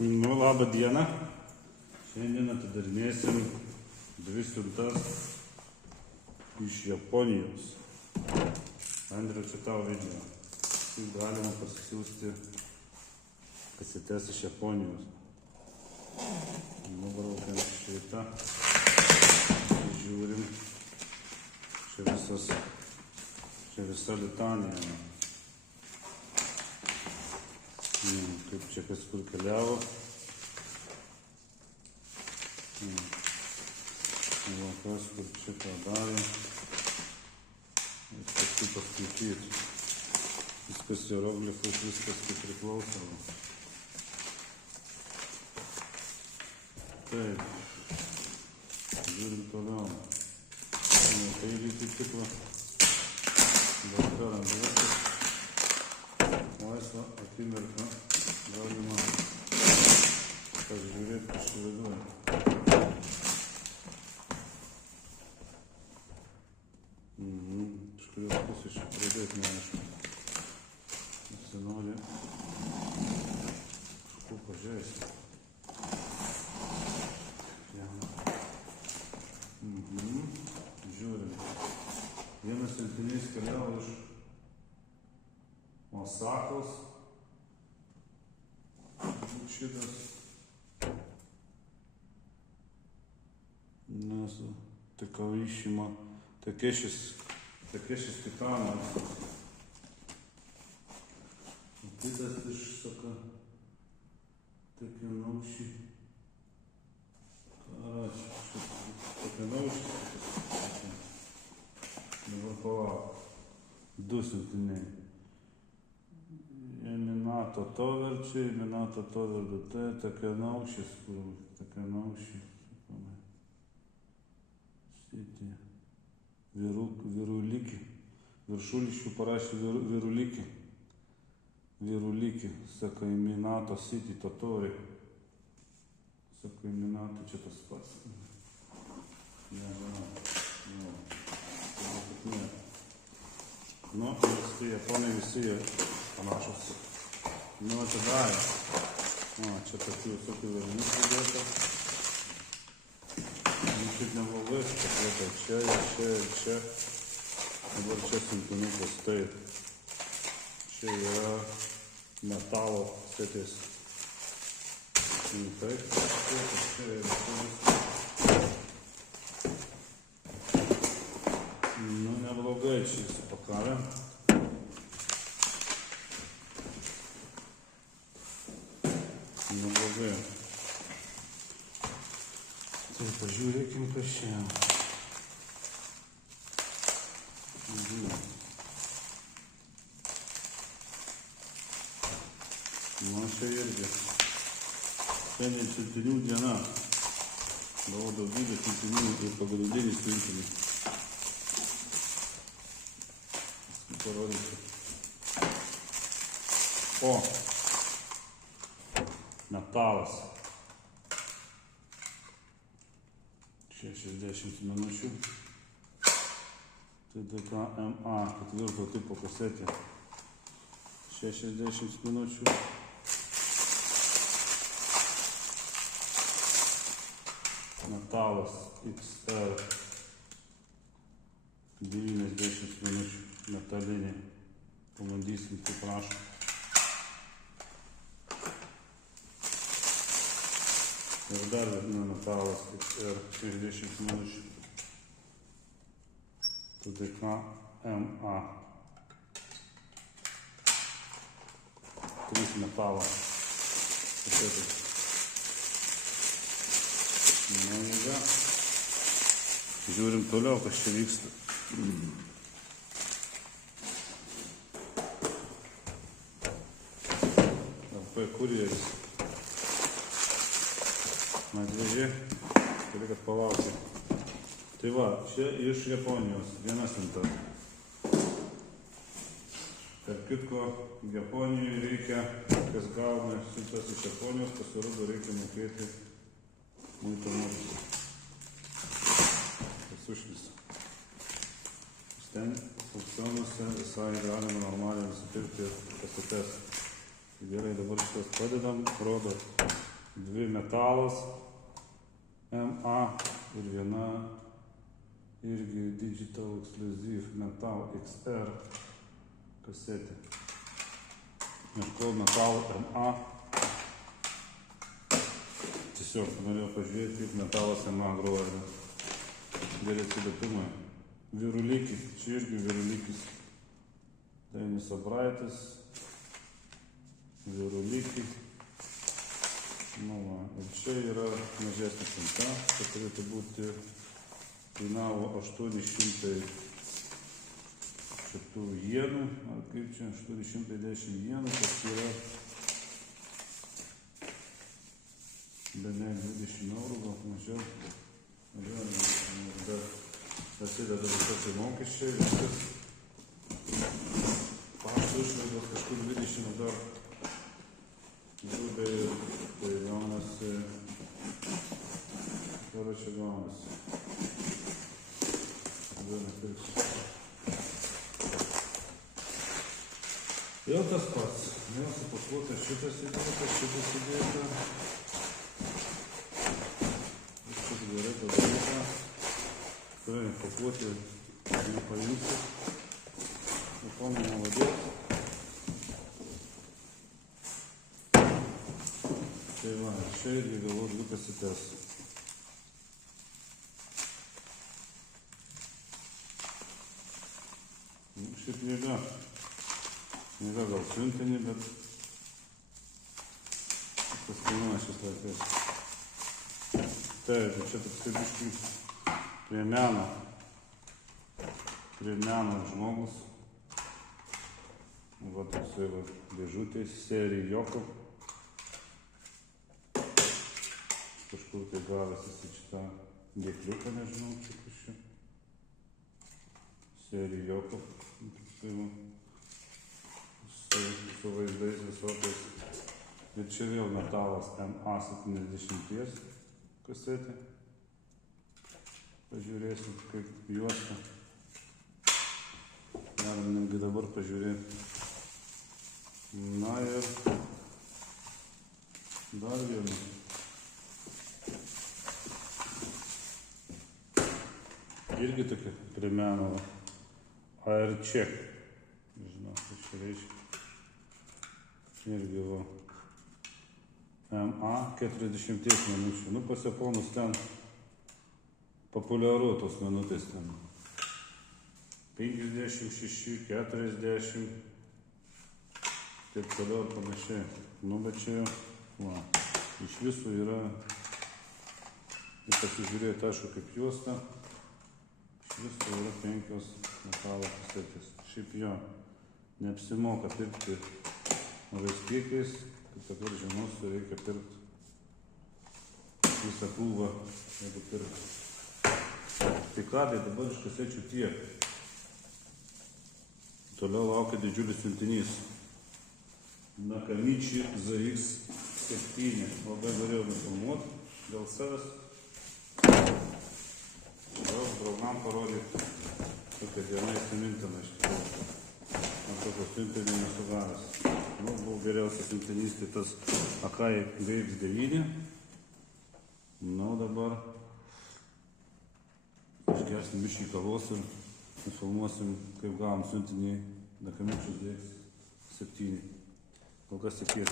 Nu, labą dieną. Šiandien atidarinėsim 2 siuntas iš Japonijos. Andriu, čia tau video. Kaip galima pasisiųsti kasetes iš Japonijos. Nubraukiam šitą. Žiūrim. Čia visa litanija. Kaip čia kas kur keliavo. Kas kur čia ką darė. Ir paskui paskaityti. Viskas hieroglifas, viskas kaip priklauso. Taip. Žiūrim toliau. Tai lygiai tik va. Vakaram viskas. Laisvą akimirką galima pažiūrėti, kas čia viduoja. Iš kurios pusės čia pradėti neaišku. Nesinori kažko pažeisti. Žiūrim. Vienas siuntinys keliavo iš Osakos. Šitas. Takavishima. Takeshis Kitano. Kitas iš Takenaushi. Takenaushi. Dabar palauk. 2 siuntiniai. Minato Toverčiai, Minato Toverdutai, Takenaušis, Takenaušis, Sitė, Virulikį, viršuliškių parašė Virulikį, sakai Minato Sitį, Totori, sakai Minato, čia tas pats. Nu, visi Japonai visi panašus. Nu, atidarė. Čia tokių visokių velnių pridėta. Šiaip neblogai, paklėta čia ir čia ir čia. Dabar čia siuntinukas taip. Čia yra metalo setės. Taip, čia yra viskas. Nu, neblogai čia įsipakavę. Neblogai. Tai pažiūrėkim, kas čia. Nu, čia irgi. Šiandien siuntinių diena. Gavau daugybę siuntinių ir pagrindinį siuntinį. Parodysiu. O! Metalas. 60 minučių. TDK MA 4 tipo kasetė. 60 minučių. Metalas XR 90 minučių. Metalinė. Pabandysim, kaip prašom. Ir dar vadina metalas ir 60 minučių. TDK MA. 3 metalo. Žiūrim toliau, kas čia vyksta. Kurjeris. Atvežė, turi kad palaukti. Tai va, čia iš Japonijos, viena siunta. Tarp kitko, Japonijoje reikia, kas gauna siuntas iš Japonijos, pasirodo reikia mokėti muito mokestį. Tas užvisa. Ten aukcionuose visai galima normaliai nusipirkti kasetes. Gerai, dabar šitas padedam, rodo Dvi metalas MA ir viena irgi Digital Exclusive Metal XR kasetė. Ieškau metalų MA. Tiesiog norėjau pažiūrėti, kaip metalas MA groja. Geri atsiliepimai. Virulikis, čia irgi Virulikis. Dainis Abraitis. Virulikis. Nu, ir čia yra mažesnė siunta, čia turėtų būti, kainavo 800 šitų jenų, ar kaip čia, 810 jenų, kas yra beveik 20 eurų, gal mažiau. Dar prasideda visokie mokesčiai, viskas. Pašto išlaidos kažkur 20 dar grubiai, tai gaunasi, čia gaunasi. Vėl tas pats, vėl supakuotas šitas įdėta. Viskas gerai padaryta. Tikrai pakuoti nepavyks. Nukomų maladės. Tai va, čia irgi galbūt 2 kasetės. Šiaip knyga gal siuntinį, bet tas kainuoja šis laikais. Taip, čia toksai biškį prie meno žmogus. Va toksai va dėžutės, serijoko. Kažkur tai gavęs jis šitą dėkliuką, nežinau, kaip iš čia. Serijoko. Toksai va. Su vaizdais visokiais. Ir čia vėl metalas MA70 kasetė. Pažiūrėsim, kaip juosta. Galim netgi dabar pažiūrėti. Na ir dar vieną. Irgi tokia prie meno AR-Check. Nežinau, kas čia reiškia. Irgi va MA 40 minučių. Nu, pas japonus ten populiaru tos minutės ten. 56, 40, taip toliau ir panašiai. Nu, bet čia jau, va, iš visų yra, ir pasižiūrėti, aišku, kaip juosta, iš visų yra 5 metalo kasetės. Šiaip jo, neapsimoka pirkti vaistykais, kaip dabar žinosiu, reikia pirkti visą krūvą, jeigu pirkti. Tai ką, tai dabar iš kasečių tiek. Toliau laukia didžiulis siuntinys. Nakamichi ZX7. Labai norėjau nufilmuoti dėl savęs. Gal draugam parodyti, tokia diena įsimintina iš tikrųjų. Man tokio siuntinio nesu gavęs. Nu, buvo geriausias siuntinys, tai tas Akai GX9. Na, dabar išgersim biškį kavos ir nufilmuosim, kaip gavom siuntinį Nakamichi ZX7. Kol kas sėkmės.